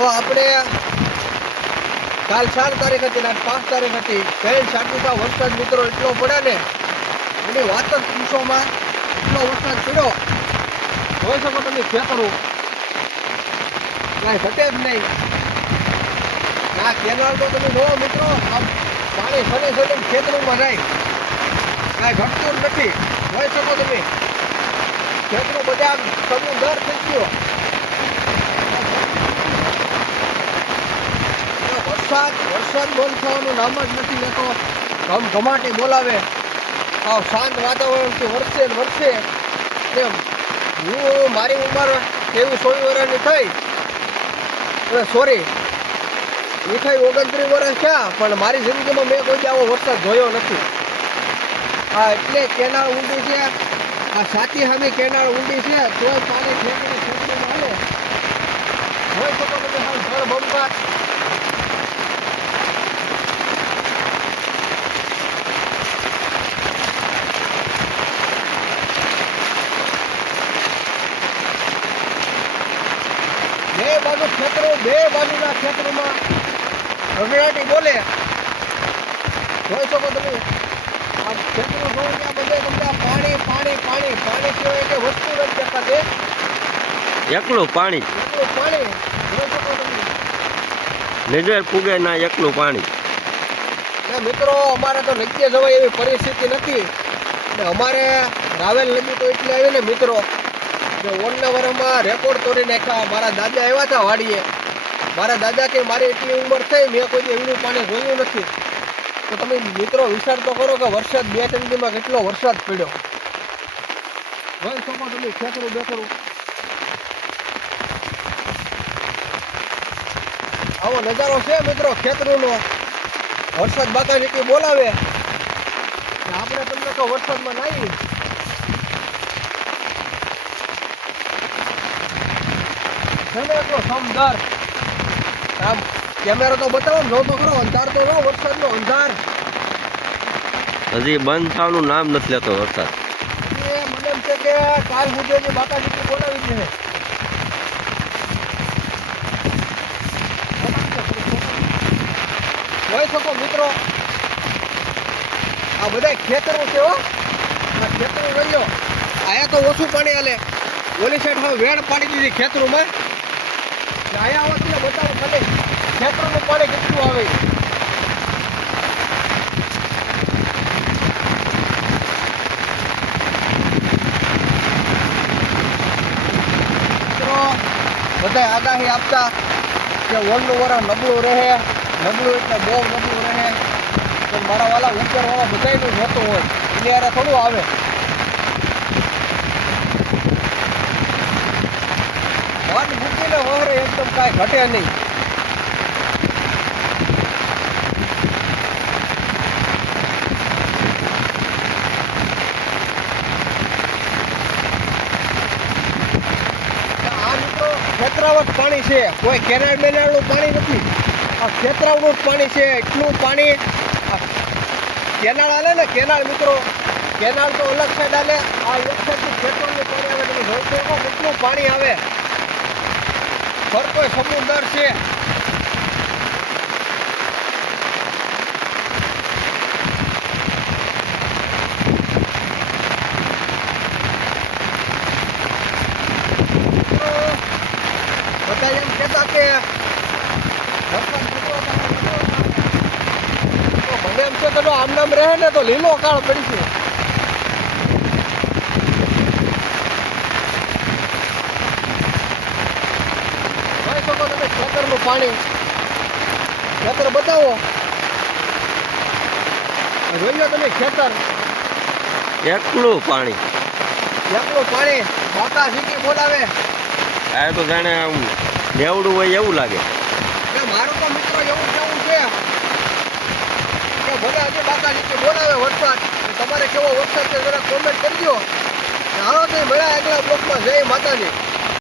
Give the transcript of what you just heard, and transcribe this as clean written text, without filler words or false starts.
તો આપણે કાલ 4 તારીખ હતી ને 5 તારીખ હતી, કઈ સાટીકા વરસાદ મિત્રો એટલો પડે ને એની વાત જ પૂછોમાં. એટલો વરસાદ પડ્યો, જોઈ શકો તમે ખેતરું કાંઈ ઘટે જ નહીં. આ કેનાલ તો તમે જોવો મિત્રો, આમ પાણી ફરી ફરીને ખેતરોમાં જાય, કાંઈ ઘટતું જ નથી. જોઈ શકો તમે ખેતરો બધા સમુદ્ર થઈ ગયો. વરસાદ બંધ થવાનું નામ જ નથી લેતો. ઘમાટી બોલાવે, શાંત વાતાવરણથી વરસે ને વરસે. હું મારી ઉંમર 23-24 વર્ષની થઈ, સોરી એ થઈ 29 વર્ષ થયા, પણ મારી જિંદગીમાં મેં કોઈ આવો વરસાદ જોયો નથી. હા, એટલે કેનાળ ઊંડી છે, આ સાચી સામી કેનાળ ઊંડી છે, તોય પાણી ખેંચીને ખેતરમાં હાલે. જોઈ શકો તમે જળ બંબાટ. બે બાજુના ખેતરોમાં રગડાટી બોલે. જોઈ શકો તમે આ ખેતરો જોવો ત્યાં બધે તમને પાણી પાણી પાણી પાણી સિવાય કે વસ્તુ નથી દેખાતી. એકલું પાણી જોઈ શકો તમે, નજર પૂગે ના એકલું પાણી. મિત્રો અમારે તો નક્કી જવાય એવી પરિસ્થિતિ નથી. અમારે રાવેલ નદી તો એટલે આવી ને મિત્રો, ઓનના વર્ષમાં રેકોર્ડ તોડી નાખ્યા. મારા દાદા આવ્યા હતા વાડીએ. મારા દાદા કે મારી એટલી ઉંમર થઈ, મેં કોઈ એવડું પાણી જોયું નથી. તો તમે મિત્રો વિચાર તો કરો કે વરસાદ 2-3 દીમાં કેટલો વરસાદ પડ્યો. જોઈ શકો તમે ખેતરું બેતરું. આવો નજારો છે મિત્રો ખેતરોનો. વરસાદ બાકાજી બોલાવે, આપણે તમને તો વરસાદમાં નાહી. એટલો સમદાર આમ કેમેરો તો બતાવો, જોતો ખરો અંધાર તો નો, વરસાદનો અંધાર. હજી બંધ થવાનું નામ નથી લેતો વરસાદ. મને એમ છે કે કાલ સુધી બાકાજી બોલાવી છે. જોઈ શકો મિત્રો, આ બધા ખેતરો છે હો. આ ખેતરો રહ્યો, આયા તો ઓછું પાણી હાલે. ઓલી સાઈડ હવે વેણ પાડી દીધી ખેતરોમાં. આયા આવતી બતાવો ખાલી ખેતરોનું પાણી કેટલું આવે. બધા આગાહી આપતા કે ઓલનું વરા નબળું રહે, નબળું એટલે બહુ નબળું રહે. પણ મારા વાલા ઉપરવાળા બધાનું જોતું હોય, એટલે યાર થોડું આવે. મન મૂકીને વહરે એકદમ કાંઈ ઘટે નહીં. આ મિત્રો ખેતરાવટ પાણી છે, કોઈ કેનાળ બેનાળનું પાણી નથી. આ ખેતરાવનું જ પાણી છે. એટલું પાણી કેનાળ હાલે ને, કેનાળ મિત્રો, કેનાળ તો અલગ સાઈડ હાલે. આ એક સાઈડથી ખેતરનું પાણી આવે. તમે જોઈ શકો કેટલું પાણી આવે. ફરતો સમુદ્ર છે. બધા એમ કહેતા કે મને એમ છે કે આમ નામ રહે ને તો લીલો કાળ પડી છે. જોઈ શકો તમે ખેતરનું પાણી. ખેતર બતાવો, જોઈ લો તમે ખેતર. એકલું પાણી, એકલું પાણી. બાકા સીટી બોલાવે. આ તો જાણે આમ દેવડું હોય એવું લાગે. મારું તો મિત્રો એવું કેવું છે કે ભલે આજે બાકા સીટી બોલાવે વરસાદ. તમારે કેવો વરસાદ છે જરા કોમેન્ટ કરજો. હાલો તો મળ્યા આગલા બ્લોકમાં. જય માતાજી.